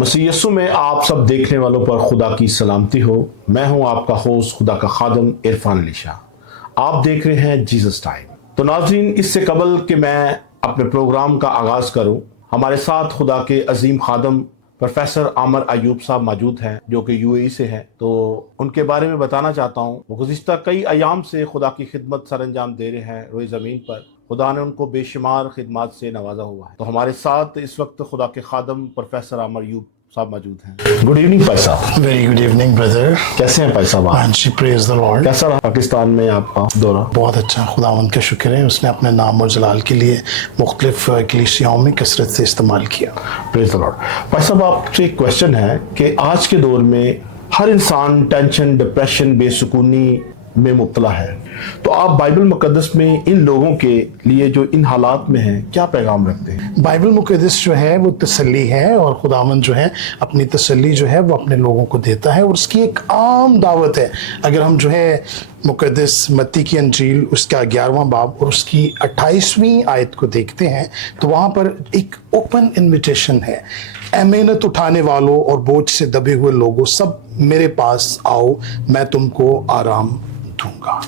मसीह यीशु में आप सब देखने वालों पर खुदा की सलामती हो। मैं हूं आपका होस्ट खुदा का खादम इरफान अली शाह। आप देख रहे हैं जीसस टाइम। तो नाज़रीन, इससे कबल कि मैं अपने प्रोग्राम का आगाज़ करूं, हमारे साथ खुदा के अजीम खादम प्रोफेसर आमर अयूब साहब मौजूद हैं, जो कि यूएई से हैं। तो उनके बारे में बताना चाहता हूँ। वो गुज़िश्ता कई अयाम से खुदा की खिदमत सर अंजाम दे रहे हैं रोए ज़मीन पर। खुदा ने उनको बेशुमार खिदमत से नवाजा हुआ है। तो हमारे साथ इस वक्त खुदा के खादम प्रोफेसर आमर अयूब साहब मौजूद हैं। गुड इवनिंग भाई साहब। Very good evening brother. कैसे हैं भाई साहब आप? Praise the Lord. कैसा रहा पाकिस्तान में आपका दौरा? बहुत अच्छा, खुदावंद का शुक्र है, उसने अपने नाम और जलाल के लिए मुख्तलिफ कलीसियाओं में कसरत से इस्तेमाल किया। Praise the Lord. भाई साहब, आपसे एक क्वेश्चन है कि आज के दौर में हर इंसान टेंशन, डिप्रेशन, बेसुकूनी में मुब्तला है। तो आप बाइबल मुकद्दस में इन लोगों के लिए जो इन हालात में हैं क्या पैगाम रखते हैं? बाइबल मुकद्दस जो है वो तसल्ली है, और खुदावंद जो है अपनी तसल्ली जो है वो अपने लोगों को देता है, और उसकी एक आम दावत है। अगर हम जो है मुकद्दस मत्ती की अंजील उसका 11वां बाब और उसकी 28वीं आयत को देखते हैं तो वहाँ पर एक ओपन इन्विटेशन है। ऐ मेहनत उठाने वालों और बोझ से दबे हुए लोगों, सब मेरे पास आओ, मैं तुमको आराम दूंगा।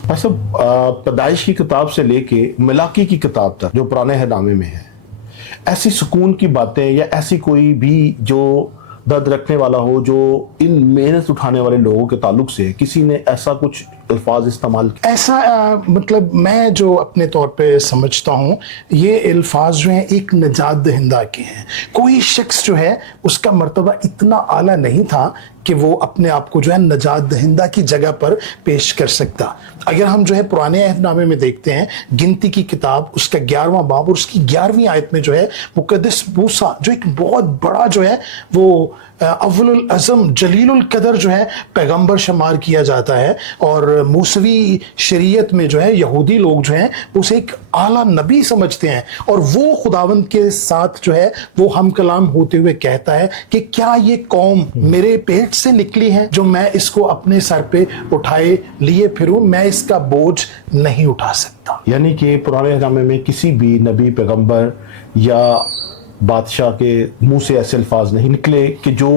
पैदाइश की किताब से लेके मिलाकी की किताब तक जो पुराने अहदनामे में है, ऐसी सुकून की बातें या ऐसी कोई भी जो दर्द रखने वाला हो, जो इन मेहनत उठाने वाले लोगों के ताल्लुक से किसी ने ऐसा कुछ अल्फाज इस्तेमाल किया? ऐसा मतलब मैं जो अपने तौर पे समझता हूँ, ये अल्फाज जो हैं एक नजात दहिंदा के हैं। कोई शख्स जो है उसका मर्तबा इतना आला नहीं था कि वो अपने आप को जो है नजात दहिंदा की जगह पर पेश कर सकता। अगर हम जो है पुराने अहदनामे में देखते हैं, गिनती की किताब उसका 11वां बाब और उसकी 11वीं आयत में जो है मुकद्दस मूसा, जो एक बहुत बड़ा जो है वो अव्वलुल अज़म जलीलुल कदर जो है पैगंबर शुमार किया जाता है, और मूसवी शरीयत में जो है यहूदी लोग जो हैं उसे एक आला नबी समझते हैं, और वो खुदावंद के साथ जो है वो हम कलाम होते हुए कहता है कि क्या ये कौम मेरे पेट से निकली है जो मैं इसको अपने सर पे उठाए लिए फिरूं, मैं इसका बोझ नहीं उठा सकता। यानी कि पुराने अहदनामे में किसी भी नबी, पैगंबर या बादशाह के मुंह से ऐसे अल्फाज नहीं निकले कि जो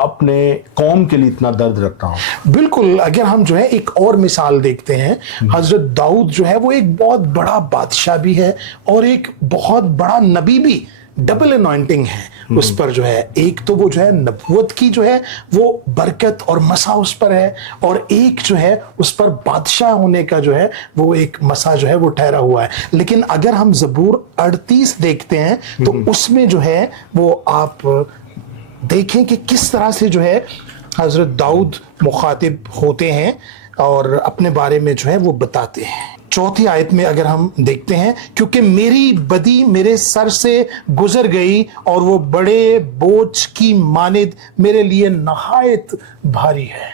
अपने कौम के लिए इतना दर्द रखता हूं। बिल्कुल। अगर हम जो है एक और मिसाल देखते हैं, हजरत दाऊद जो है वो एक बहुत बड़ा बादशाह भी है और एक बहुत बड़ा नबी भी। डबल अनॉइंटिंग है उस पर जो है, एक तो वो जो है नबूवत की जो है वो बरकत और मसा उस पर है, और एक जो है उस पर बादशाह होने का जो है वो एक मसा जो है वो ठहरा हुआ है। लेकिन अगर हम ज़बूर 38 देखते हैं तो उसमें जो है वो आप देखें कि किस तरह से जो है हजरत दाऊद मुखातिब होते हैं और अपने बारे में जो है वो बताते हैं। 4थी आयत में अगर हम देखते हैं, क्योंकि मेरी बदी मेरे सर से गुजर गई और वो बड़े बोझ की मानिद मेरे लिए नहायत भारी है।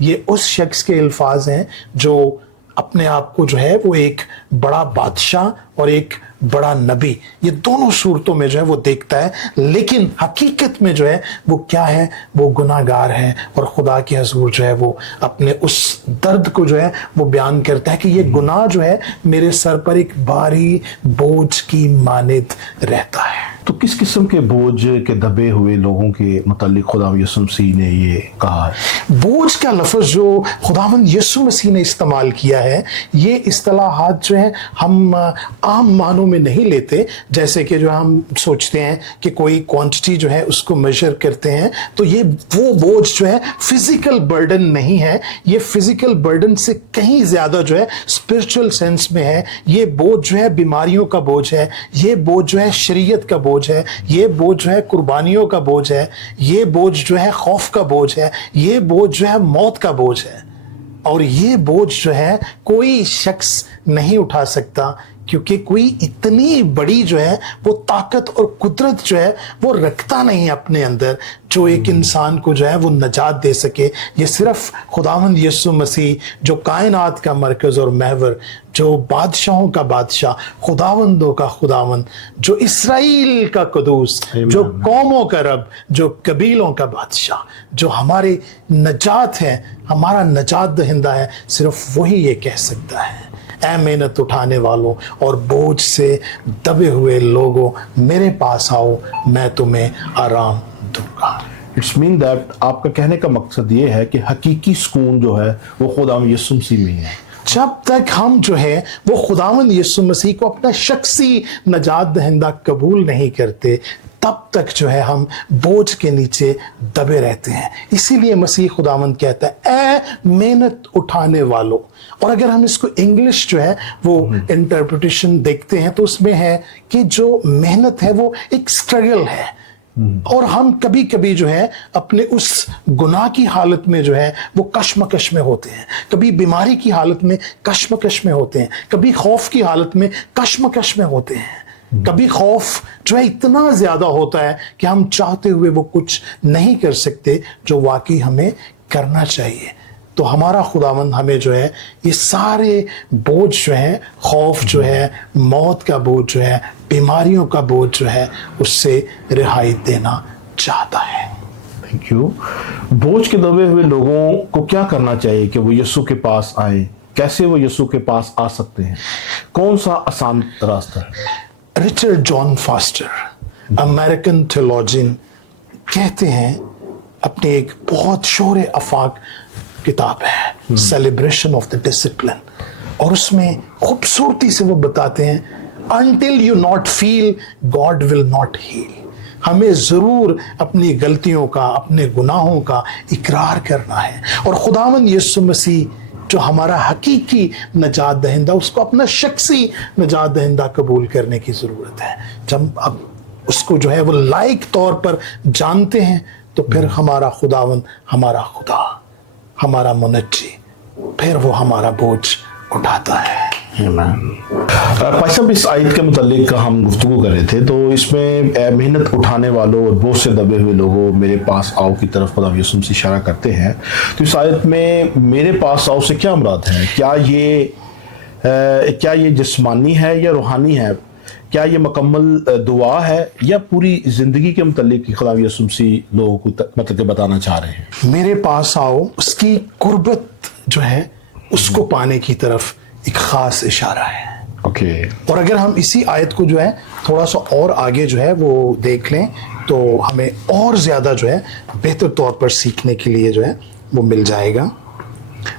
ये उस शख्स के अल्फाज हैं जो अपने आप को जो है वो एक बड़ा बादशाह और एक बड़ा नबी, ये दोनों सूरतों में जो है वो देखता है, लेकिन हकीकत में जो है वो क्या है, वो गुनाहगार है, और खुदा के हजूर जो है वो अपने उस दर्द को जो है वो बयान करता है कि ये गुनाह जो है मेरे सर पर एक भारी बोझ की मानिद रहता है। तो किस किस्म के बोझ के दबे हुए लोगों के मुतालिक खुदा यीशु मसीह ने ये कहा है? बोझ का लफ्ज़ जो खुदावंद यीशु मसीह ने इस्तेमाल किया है, ये इस्तिलाहात जो है हम आम मानों में नहीं लेते। जैसे कि जो हम सोचते हैं कि कोई क्वांटिटी जो है उसको मेजर करते हैं, तो ये वो बोझ जो है फिजिकल बर्डन नहीं है, ये फिजिकल बर्डन से कहीं ज़्यादा जो है स्पिरिचुअल सेंस में है। ये बोझ जो है बीमारियों का बोझ है, ये बोझ जो है शरीयत का बोझ है, ये बोझ जो है कुर्बानियों का बोझ है, ये बोझ जो है खौफ का बोझ है, ये बोझ जो है मौत का बोझ है। और ये बोझ जो है कोई शख्स नहीं उठा सकता, क्योंकि कोई इतनी बड़ी जो है वो ताकत और कुदरत जो है वो रखता नहीं अपने अंदर जो एक इंसान को जो है वो नजात दे सके। ये सिर्फ खुदावंद यीशु मसीह, जो कायनात का मरकज़ और महवर, जो बादशाहों का बादशाह, खुदावंदों का खुदावंद, जो इसराइल का कुदूस, जो कौमों का रब, जो कबीलों का बादशाह, जो हमारे नजात है, हमारा नजात दहिंदा है, सिर्फ वही ये कह सकता है, ऐ मेहनत उठाने वालों और बोझ से दबे हुए लोगों, मेरे पास आओ, मैं तुम्हें आराम दूंगा। इट्स मीन दैट आपका कहने का मकसद ये है कि हकीकी सुकून जो है वो खुदा यीशु मसीह में ही है। जब तक हम जो है वो खुदावंद यीशु मसीह को अपना शख्सी नजात दहिंदा कबूल नहीं करते, तब तक जो है हम बोझ के नीचे दबे रहते हैं। इसीलिए मसीह खुदावंद कहता है, ए मेहनत उठाने वालों। और अगर हम इसको इंग्लिश जो है वो इंटरप्रिटेशन देखते हैं तो उसमें है कि जो मेहनत है वो एक स्ट्रगल है, और हम कभी कभी जो है अपने उस गुनाह की हालत में जो है वो कश्मकश में होते हैं, कभी बीमारी की हालत में कश्मकश में होते हैं, कभी खौफ की हालत में कश्मकश में होते हैं, कभी खौफ जो है इतना ज्यादा होता है कि हम चाहते हुए वो कुछ नहीं कर सकते जो वाकई हमें करना चाहिए। तो हमारा खुदावंद हमें जो है ये सारे बोझ जो है, खौफ जो है, मौत का बोझ जो है, बीमारियों का बोझ जो है, उससे रिहाई देना चाहता है। Thank you. बोझ के दबे हुए लोगों को क्या करना चाहिए कि वो यीशु के पास आए? कैसे वो यीशु के पास आ सकते हैं? कौन सा आसान रास्ता है? Richard John faster, American theologian, कहते हैं अपने एक बहुत शोर अफाक किताब है सेलिब्रेशन ऑफ द डिसिप्लिन, और उसमें खूबसूरती से वो बताते हैं, until you not feel God will not heal। हमें जरूर अपनी गलतियों का, अपने गुनाहों का इकरार करना है, और खुदावंद यीशु मसीह जो हमारा हकीकी नजात दहिंदा, उसको अपना शख्सी नजात दहिंदा कबूल करने की जरूरत है। जब अब उसको जो है वो लायक तौर पर जानते हैं तो फिर हमारा खुदावंद, हमारा खुदा, हमारा मुनज्जी, फिर वो हमारा बोझ उठाता है। भाई साहब, इस आयत के मुतालिक हम गुफ्तगू कर रहे थे, तो इसमें मेहनत उठाने वालों और बोझ से दबे हुए लोगों मेरे पास आओ की तरफ खुदा यीशु मसीह इशारा करते हैं। तो इस आयत में मेरे पास आओ से क्या मुराद है? क्या ये जिस्मानी है या रूहानी है? क्या ये मुकम्मल दुआ है या पूरी जिंदगी के मुतालिक खुदा यीशु मसीह लोगों को मतलब के बताना चाह रहे हैं? मेरे पास आओ, उसकी कुर्बत जो है उसको पाने की तरफ एक खास इशारा है। ओके। और अगर हम इसी आयत को जो है थोड़ा सा और आगे जो है वो देख लें तो हमें और ज्यादा जो है बेहतर तौर पर सीखने के लिए जो है वो मिल जाएगा।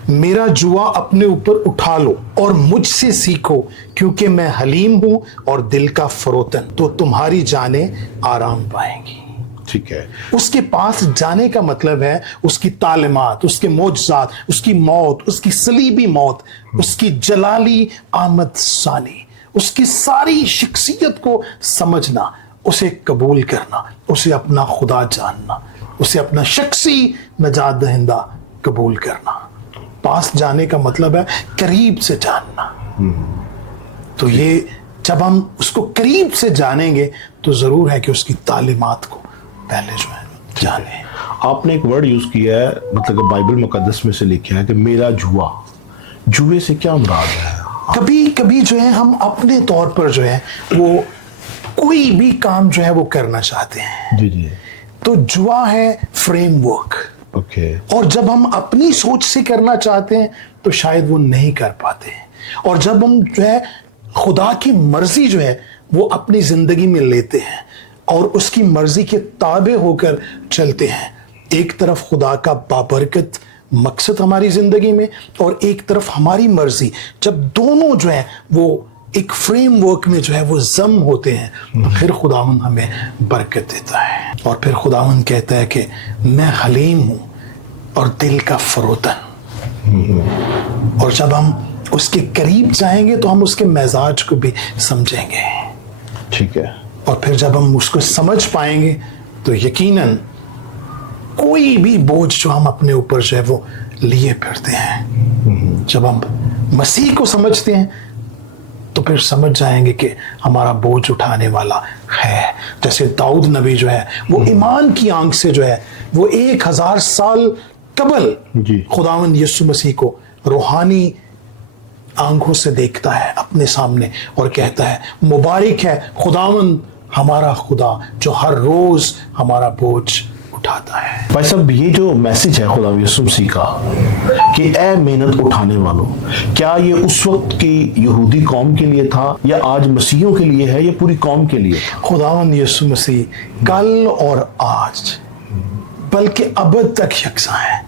मेरा जुआ अपने ऊपर उठा लो और मुझसे सीखो, क्योंकि मैं हलीम हूं और दिल का फरोतन, तो तुम्हारी जानें आराम पाएंगी। ठीक है। उसके पास जाने का मतलब है उसकी तालीमात, उसके मौजज़ात, उसकी मौत, उसकी सलीबी मौत, उसकी जलाली आमद सानी, उसकी सारी शख्सियत को समझना, उसे कबूल करना, उसे अपना खुदा जानना, उसे अपना शख्सी नजात दहिंदा कबूल करना। पास जाने का मतलब है करीब से जानना। तो ये जब हम उसको करीब से जानेंगे तो जरूर है कि उसकी तालीमात को पहले जो है जाने। आपने एक वर्ड यूज किया है, मतलब बाइबल मुकद्दस में से लिखा है कि मेरा जुआ। जुए से क्या मुराद है? कभी कभी जो है हम अपने तौर पर जो है वो कोई भी काम जो है वो करना चाहते हैं। जी जी। तो जुआ है फ्रेमवर्क। ओके। और जब हम अपनी सोच से करना चाहते हैं तो शायद वो नहीं कर पाते हैं। और जब हम जो है खुदा की मर्जी जो है वो अपनी जिंदगी में लेते हैं और उसकी मर्जी के ताबे होकर चलते हैं, एक तरफ खुदा का बाबरकत मकसद हमारी जिंदगी में और एक तरफ हमारी मर्जी, जब दोनों जो है वो एक फ्रेमवर्क में जो है वो जम होते हैं तो फिर खुदावंद हमें बरकत देता है। और फिर खुदावंद कहता है कि मैं हलीम हूं और दिल का फरोतन। और जब हम उसके करीब जाएंगे तो हम उसके मिजाज को भी समझेंगे। ठीक है। और फिर जब हम उसको समझ पाएंगे तो यकीनन कोई भी बोझ जो हम अपने ऊपर जो है वो लिए फिरते हैं, जब हम मसीह को समझते हैं तो फिर समझ जाएंगे कि हमारा बोझ उठाने वाला है। जैसे दाऊद नबी जो है वो ईमान की आंख से जो है वो 1000 साल कबल खुदावंद यीशु मसीह को रूहानी आंखों से देखता है अपने सामने और कहता है मुबारक है खुदावंद हमारा खुदा जो हर रोज हमारा बोझ उठाता है। भाई साहब, ये जो मैसेज है खुदा यीशु मसीह का कि ए मेहनत उठाने वालों, क्या ये उस वक्त की यहूदी कौम के लिए था या आज मसीहियों के लिए है या पूरी कौम के लिए? खुदावंद यीशु मसीह कल और आज بلکہ ابد تک یکساں ہے.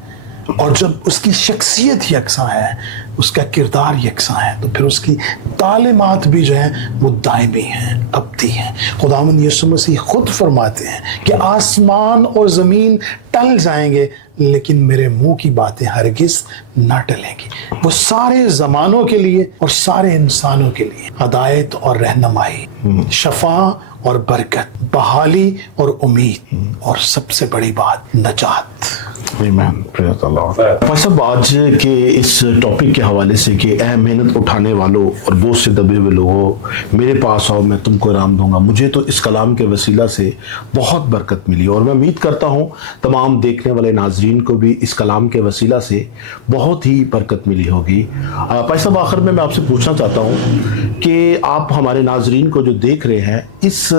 اور جب اس کی شخصیت یکساں ہے، اس کا کردار یکساں ہے، تو پھر اس کی تعلیمات بھی جو ہیں وہ دائمی ہیں، ابدی ہیں. خداوند یسوع مسیح خود فرماتے ہیں کہ آسمان اور زمین ٹل جائیں گے لیکن میرے منہ کی باتیں ہرگز نہ ٹلیں گی. وہ سارے زمانوں کے لیے اور سارے انسانوں کے لیے ہدایت اور رہنمائی، شفا اور برکت، بحالی اور امید، اور سب سے بڑی بات نجات. آمین. بھائی صاحب، آج کے اس ٹاپک کے حوالے سے کہ اے محنت اٹھانے والوں اور بوجھ سے دبے ہوئے لوگوں، میرے پاس آؤ، میں تم کو آرام دوں گا. مجھے تو اس کلام کے وسیلہ سے بہت برکت ملی، اور میں امید کرتا ہوں تمام دیکھنے والے ناظرین کو بھی اس کلام کے وسیلہ سے بہت ہی برکت ملی ہوگی. بھائی صاحب، آخر میں آپ سے پوچھنا چاہتا ہوں کہ آپ ہمارے ناظرین کو جو دیکھ رہے ہیں، اس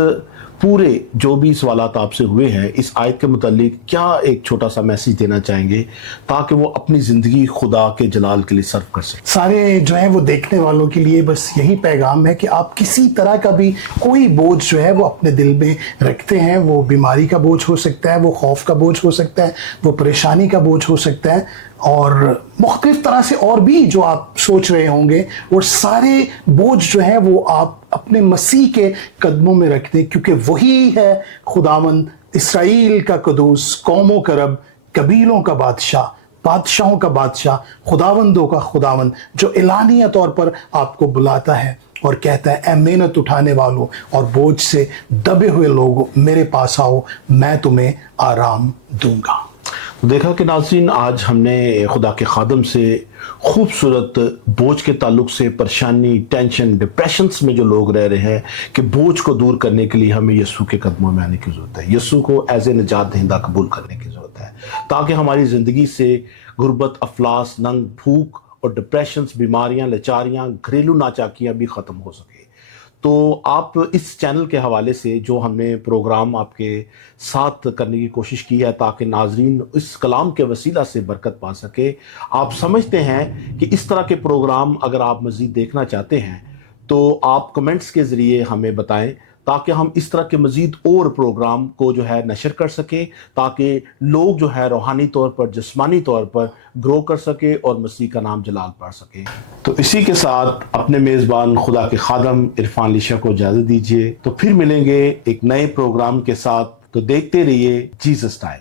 پورے جو بھی سوالات آپ سے ہوئے ہیں اس آیت کے متعلق کیا ایک چھوٹا سا میسیج دینا چاہیں گے تاکہ وہ اپنی زندگی خدا کے جلال کے لیے صرف کر سکیں؟ سارے جو ہیں وہ دیکھنے والوں کے لیے بس یہی پیغام ہے کہ آپ کسی طرح کا بھی کوئی بوجھ جو ہے وہ اپنے دل میں رکھتے ہیں، وہ بیماری کا بوجھ ہو سکتا ہے، وہ خوف کا بوجھ ہو سکتا ہے، وہ پریشانی کا بوجھ ہو سکتا ہے، اور مختلف طرح سے اور بھی جو آپ سوچ رہے ہوں گے، وہ سارے بوجھ جو ہیں وہ آپ اپنے مسیح کے قدموں میں رکھ دیں، کیونکہ وہی ہے خداوند اسرائیل کا قدوس، قوموں کا رب، قبیلوں کا بادشاہ، بادشاہوں کا بادشاہ، خداوندوں کا خداوند، جو اعلانیہ طور پر آپ کو بلاتا ہے اور کہتا ہے اے محنت اٹھانے والوں اور بوجھ سے دبے ہوئے لوگوں، میرے پاس آؤ، میں تمہیں آرام دوں گا. دیکھا کہ ناظرین، آج ہم نے خدا کے خادم سے خوبصورت بوجھ کے تعلق سے، پریشانی، ٹینشن، ڈپریشنز میں جو لوگ رہ رہے ہیں، کہ بوجھ کو دور کرنے کے لیے ہمیں یسوع کے قدموں میں آنے کی ضرورت ہے، یسوع کو ایز اے نجات دہندہ قبول کرنے کی ضرورت ہے، تاکہ ہماری زندگی سے غربت، افلاس، ننگ، بھوک اور ڈپریشنز، بیماریاں، لاچاریاں، گھریلو ناچاکیاں بھی ختم ہو سکے. تو آپ اس چینل کے حوالے سے جو ہم نے پروگرام آپ کے ساتھ کرنے کی کوشش کی ہے تاکہ ناظرین اس کلام کے وسیلہ سے برکت پا سکے، آپ سمجھتے ہیں کہ اس طرح کے پروگرام اگر آپ مزید دیکھنا چاہتے ہیں تو آپ کمنٹس کے ذریعے ہمیں بتائیں تاکہ ہم اس طرح کے مزید اور پروگرام کو جو ہے نشر کر سکیں، تاکہ لوگ جو ہے روحانی طور پر، جسمانی طور پر گرو کر سکے اور مسیح کا نام جلال پا سکے. تو اسی کے ساتھ اپنے میزبان خدا کے خادم عرفان علی شاہ کو اجازت دیجیے. تو پھر ملیں گے ایک نئے پروگرام کے ساتھ. تو دیکھتے رہیے جیسس ٹائم.